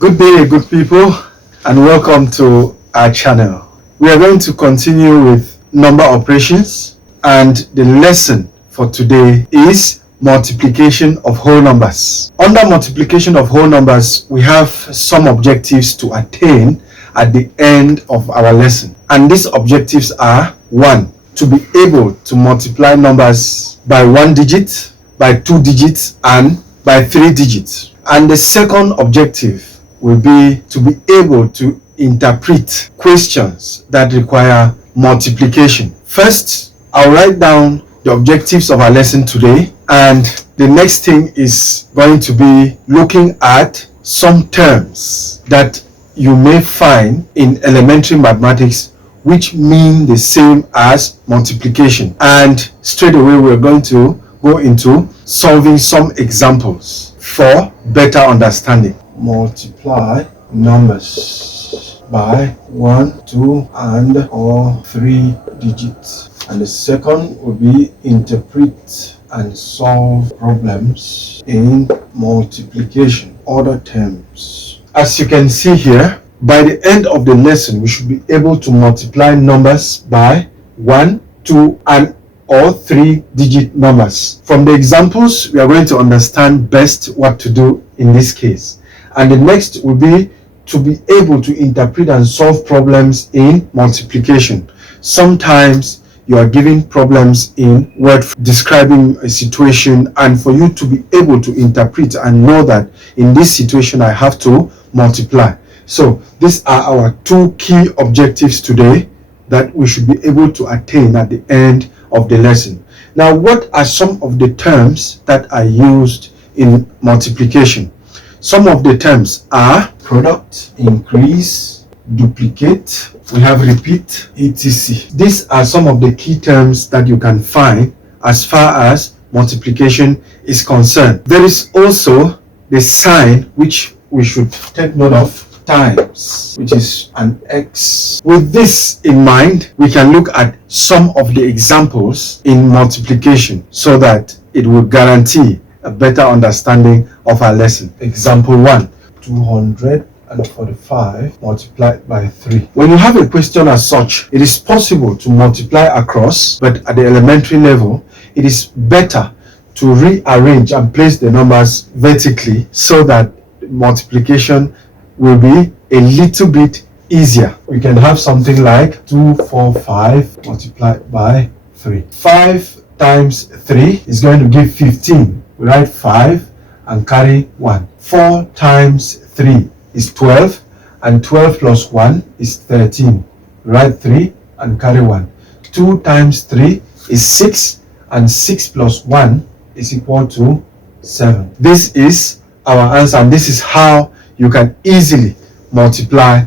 Good day, good people, and welcome to our channel. We are going to continue with number operations, and the lesson for today is multiplication of whole numbers. Under multiplication of whole numbers, we have some objectives to attain at the end of our lesson. And these objectives are: 1. To be able to multiply numbers by 1 digit, by 2 digits, and by 3 digits. And the second objective will be to be able to interpret questions that require multiplication. First, I'll write down the objectives of our lesson today, and the next thing is going to be looking at some terms that you may find in elementary mathematics which mean the same as multiplication. And straight away we're going to go into solving some examples for better understanding. Multiply numbers by 1, 2, and or 3 digits. And the second will be interpret and solve problems in multiplication. Other terms. As you can see here, by the end of the lesson, we should be able to multiply numbers by 1, 2, and or 3 digit numbers. From the examples, we are going to understand best what to do in this case. And the next will be to be able to interpret and solve problems in multiplication. Sometimes you are given problems in word describing a situation, and for you to be able to interpret and know that in this situation I have to multiply. So these are our 2 key objectives today that we should be able to attain at the end of the lesson. Now, what are some of the terms that are used in multiplication? Some of the terms are product, increase, duplicate, we have repeat, etc. These are some of the key terms that you can find as far as multiplication is concerned. There is also the sign which we should take note of, times, which is an X. With this in mind, we can look at some of the examples in multiplication so that it will guarantee a better understanding of our lesson. Example 1, 245 multiplied by 3. When you have a question as such, it is possible to multiply across, but at the elementary level, it is better to rearrange and place the numbers vertically so that multiplication will be a little bit easier. We can have something like 245 multiplied by 3. 5 times 3 is going to give 15. We write 5 and carry 1. 4 times 3 is 12, and 12 plus 1 is 13. We write 3 and carry 1. 2 times 3 is 6, and 6 plus 1 is equal to 7. This is our answer, and this is how you can easily multiply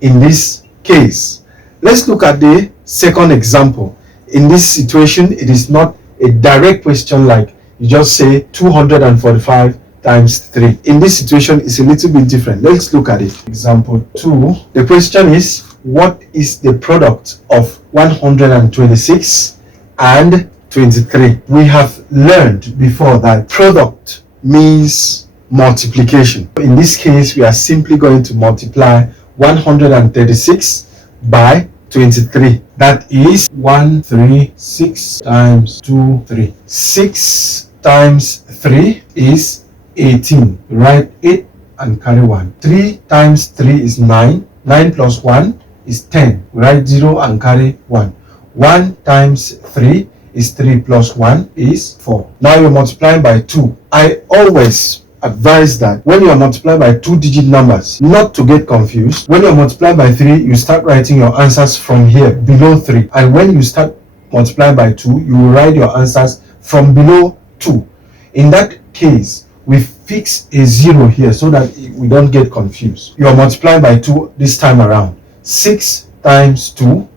in this case. Let's look at the second example. In this situation, it is not a direct question like you just say 245 times 3. In this situation, it's a little bit different. Let's look at it. Example 2. The question is, what is the product of 126 and 23? We have learned before that product means multiplication. In this case, we are simply going to multiply 136 by 23. That is 136 times 2, 3. 6 times 3 is 18. Write 8 and carry 1. 3 times 3 is 9. 9 plus 1 is 10. Write 0 and carry 1. 1 times 3 is 3 plus 1 is 4. Now you're multiplying by 2. I always advise that when you are multiplying by 2-digit numbers, not to get confused. When you are multiplying by 3, you start writing your answers from here, below 3. And when you start multiplying by 2, you will write your answers from below 2. In that case, we fix a 0 here so that we don't get confused. You are multiplying by 2 this time around. 6 times 2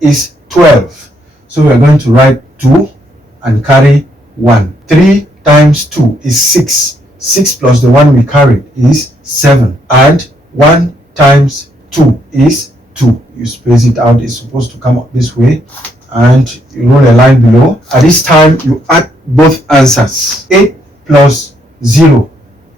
is 12. So we are going to write 2 and carry 1. 3 times 2 is 6. 6 plus the 1 we carried is 7. And 1 times 2 is 2. You space it out. It's supposed to come up this way. And you roll a line below. At this time, you add both answers. 8 plus 0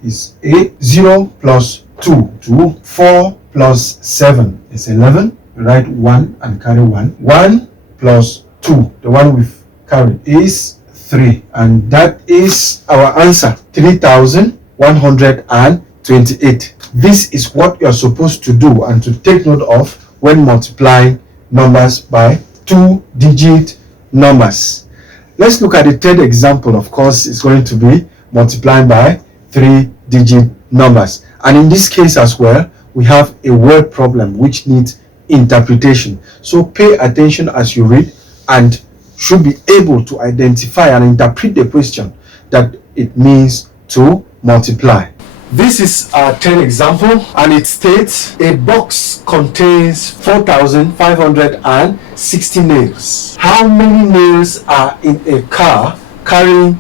is 8. 0 plus 2. 2. 4 plus 7 is 11. We write 1 and carry 1. 1 plus 2, the one we've carried, is 3. And that is our answer, 3,128. This is what you're supposed to do and to take note of when multiplying numbers by 2-digit numbers. Let's look at the third example. Of course, it's going to be multiplying by 3-digit numbers. And in this case as well, we have a word problem which needs interpretation. So pay attention as you read and should be able to identify and interpret the question that it means to multiply. This is our 10th example, and it states a box contains 4,560 nails. How many nails are in a car carrying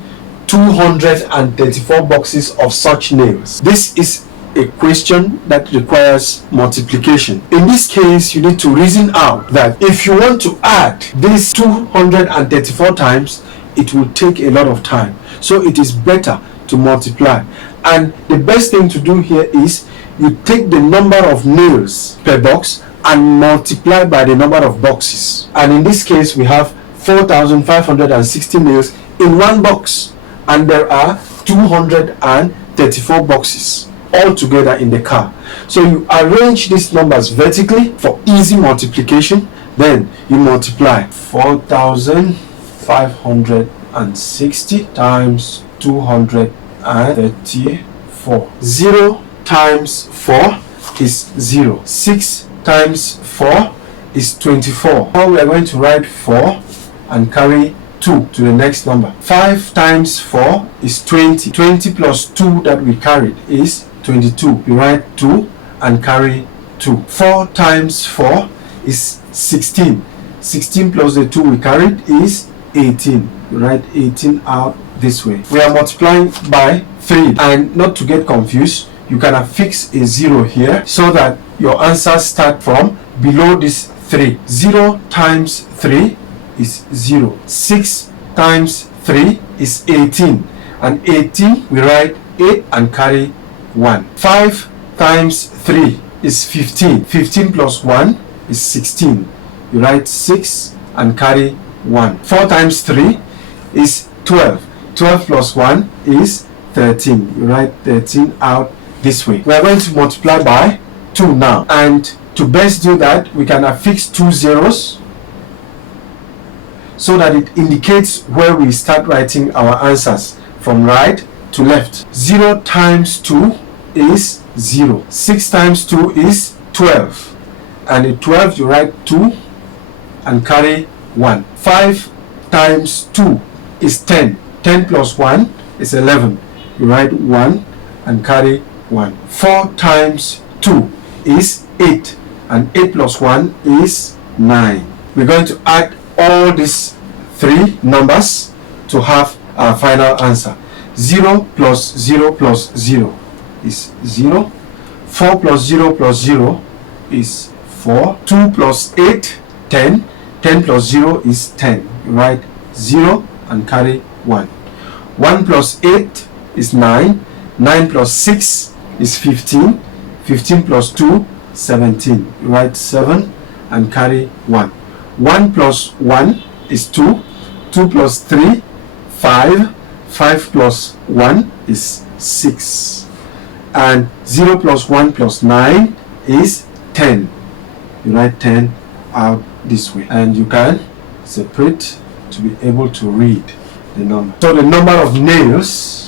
234 boxes of such nails? This is a question that requires multiplication. In this case, you need to reason out that if you want to add this 234 times, it will take a lot of time. So it is better to multiply. And the best thing to do here is you take the number of nails per box and multiply by the number of boxes. And in this case, we have 4,560 nails in one box, and there are 234 boxes all together in the car. So you arrange these numbers vertically for easy multiplication. Then you multiply 4,560 times 234. 0 times 4 is 0. 6 times 4 is 24. Now we are going to write 4 and carry 2 to the next number. 5 times 4 is 20. 20 plus 2 that we carried is 22. We write 2 and carry 2. 4 times 4 is 16. 16 plus the 2 we carried is 18. We write 18 out this way. We are multiplying by 3, and not to get confused, you can affix a 0 here so that your answers start from below this 3. 0 times 3 is 0. 6 times 3 is 18, and 18 we write 8 and carry 1. 5 times 3 is 15. 15 plus 1 is 16. You write 6 and carry 1. 4 times 3 is 12. 12 plus 1 is 13. You write 13 out this way. We are going to multiply by 2 now. And to best do that, we can affix 2 zeros so that it indicates where we start writing our answers from right to left. 0 times 2 is 0. 6 times 2 is 12. And in 12 you write 2 and carry 1. 5 times 2 is 10. 10 plus 1 is 11. You write 1 and carry 1. 4 times 2 is 8. And 8 plus 1 is 9. We're going to add all these 3 numbers to have our final answer. 0 plus 0 plus 0 is 0. 4 plus 0 plus 0 is 4. 2 plus 8, 10. 10 plus 0 is 10. You write 0 and carry 1. 1 plus 8 is 9. 9 plus 6 is 15. 15 plus 2, 17. You write 7 and carry 1. 1 plus 1 is 2. 2 plus 3, 5. 5 plus 1 is 6. And 0 plus 1 plus 9 is 10. You write 10 out this way. And you can separate to be able to read the number. So the number of nails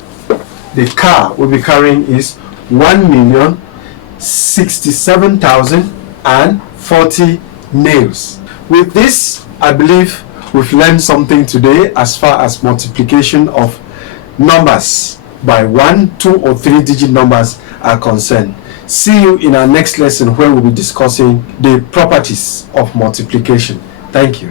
the car will be carrying is 1,067,040 nails. With this, I believe we've learned something today as far as multiplication of numbers by 1, 2, or 3-digit numbers are concerned. See you in our next lesson where we'll be discussing the properties of multiplication. Thank you.